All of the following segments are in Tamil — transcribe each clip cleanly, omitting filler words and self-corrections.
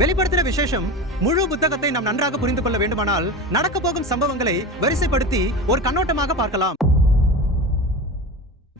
வெளிப்படுத்தின விசேஷம் முழு புத்தகத்தை நாம் நன்றாக புரிந்து கொள்ள வேண்டுமானால் நடக்க போகும் சம்பவங்களை வரிசைப்படுத்தி ஒரு கண்ணோட்டமாக பார்க்கலாம்.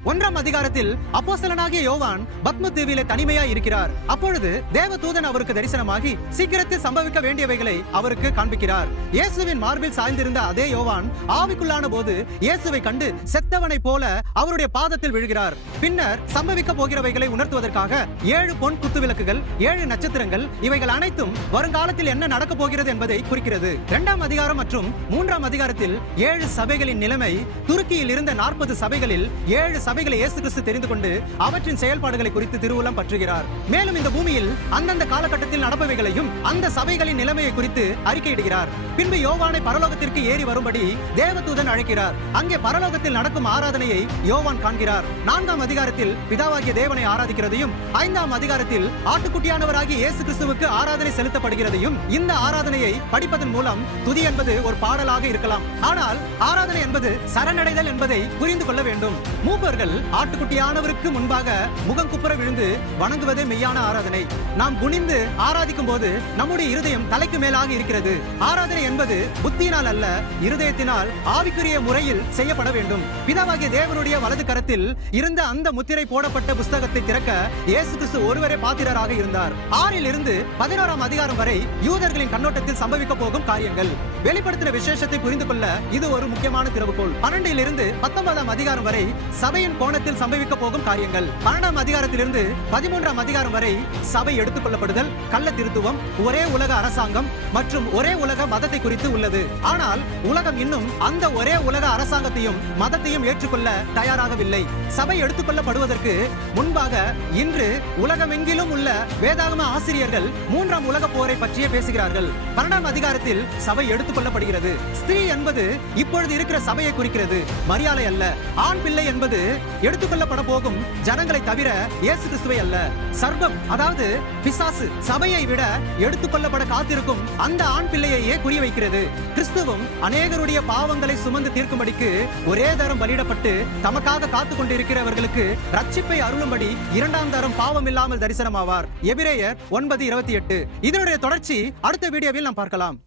1ஆம் அதிகாரத்தில் அப்போஸ்தலனாகிய யோவான் பத்ம தீவிலே தனிமையாய் இருக்கிறார். அப்பொழுது தேவதூதன் அவருக்கு தரிசனமாகி சீக்கிரத்தில் சம்பவிக்க வேண்டியவைகளை அவருக்கு காண்பிக்கிறார். இயேசுவின் மார்பில் சாய்ந்திருந்த அதே யோவான் ஆவிக்குள்ளான போது இயேசுவை கண்டு செத்தவனை போல அவருடைய பாதத்தில் விழுகிறார். பின்னர் சம்பவிக்க போகிறவைகளை உணர்த்துவதற்காக 7 பொன் குத்து விளக்குகள், 7 நட்சத்திரங்கள், இவைகள் அனைத்தும் வருங்காலத்தில் என்ன நடக்க போகிறது என்பதை குறிக்கிறது. 2ஆம் அதிகாரம் மற்றும் 3ஆம் அதிகாரத்தில் 7 சபைகளின் நிலைமை, துருக்கியில் இருந்த 40 சபைகளில் 7 சபைகளை இயேசு கிறிஸ்து தெரிந்து கொண்டு அவற்றின் செயல்பாடுகளை குறித்து திருவுளம் பற்றுகிறார். மேலும் இந்த பூமியில் அந்தந்த காலகட்டத்தில் நடப்பவைகளையும் அந்த சபைகளின் நிலைமையை குறித்து அறிக்கையிடுகிறார். பின்பு யோவானை பரலோகத்திற்கு ஏறி வரும்படி தேவதூதன் அழைக்கிறார். அங்கே பரலோகத்தில் நடக்கும் ஆராதனையை யோவான் காண்கிறார். 4ஆம் அதிகாரத்தில் பிதாவாகிய தேவனை ஆராதிக்கிறதையும் 5ஆம் அதிகாரத்தில் ஆட்டுக்குட்டியானவராகிய இயேசு கிறிஸ்துவுக்கு ஆராதனை செலுத்தப்படுகிறதையும், இந்த ஆராதனையை படிப்பதன் மூலம் துதி என்பது ஒரு பாடலாக இருக்கலாம், ஆனால் ஆராதனை என்பது சரணடைதல் என்பதை புரிந்து கொள்ள வேண்டும். மூப்பர்கள் ஆட்டுக்குட்டியானவருக்கு முன்பாக முகங்குப்புற விழுந்து வணங்குவதே மெய்யான ஆராதனை. நாம் குனிந்து ஆராதிக்கும் போது நம்முடைய இருதயம் தலைக்கு மேலாக இருக்கிறது. ஆராதனை என்பது புத்தியினால் அல்ல, இருதயத்தினால் ஆவிக்குரிய முறையில் செய்யப்பட வேண்டும். பிதாவாகிய தேவனுடைய வலது கரத்தில் இருந்த அந்த முத்திரை போடப்பட்ட புஸ்தகத்தை திறக்க இயேசு கிறிஸ்து ஒருவரே பாத்திரராக இருந்தார். 6 இருந்து 11ஆம் அதிகாரம் வரை யூதர்களின் கண்ணோட்டத்தில் சம்பவிக்க போகும் காரியங்கள். வெளிப்படுத்தின விசேஷத்தை புரிந்து கொள்ள இது ஒரு முக்கியமான திறவுகோல். 12 இருந்து 19ஆம் அதிகாரம் வரை சபையின் கோணத்தில் சம்பவிக்க போகும் காரியங்கள். 12ஆம் அதிகாரத்திலிருந்து 13ஆம் அதிகாரம் வரை சபை எடுத்துக் கொள்ளப்படுதல், கள்ள திருத்துவம், ஒரே உலக அரசாங்கம் மற்றும் ஒரே உலக மதத்தை குறித்து உள்ளது. ஆனால் உலகம் இன்னும் அந்த ஒரே உலக அரசாங்கத்தையும் மதத்தையும் ஏற்றுக்கொள்ள தயாராகவில்லை. சபை எடுத்துக் கொள்ளப்படுவதற்கு முன்பாக இன்று உலகமெங்கிலும் உள்ள வேதாகம ஆசிரியர்கள் 3ஆம் உலக போரை பற்றியே பேசுகிறார்கள். 12ஆம் அதிகாரத்தில் சபை எடுத்துக் கொள்ளப்படுகிறது. ஸ்திரீ என்பது இப்பொழுது இருக்கிற சபையை குறிக்கிறது, மரியாதை அல்ல. ஆண் பிள்ளை என்பது எடுத்துக்கொள்ளப்பட போகும் ஜனங்களை தவிர இயேசு கிறிஸ்துவை அல்ல. சர்ப்பம், அதாவது பிசாசு, சபையை விட எடுத்துக்கொள்ளப்பட காத்திருக்கும் அந்த ஆண் பிள்ளையையே குறிவைக்கிறது. கிறிஸ்துவும் அநேகருடைய பாவங்களை சுமந்து தீர்க்கும்படிக்கு ஒரே தரம் பலியிடப்பட்டு தமக்காக காத்து கொண்டிருக்கிறவர்களுக்கு ரட்சிப்பை அருளும்படி 2ஆம் தரம் பாவம் இல்லாமல் தரிசனமாவார். எபிரேயர் 9:28. இதனுடைய தொடர்ச்சி அடுத்த வீடியோவில் நாம் பார்க்கலாம்.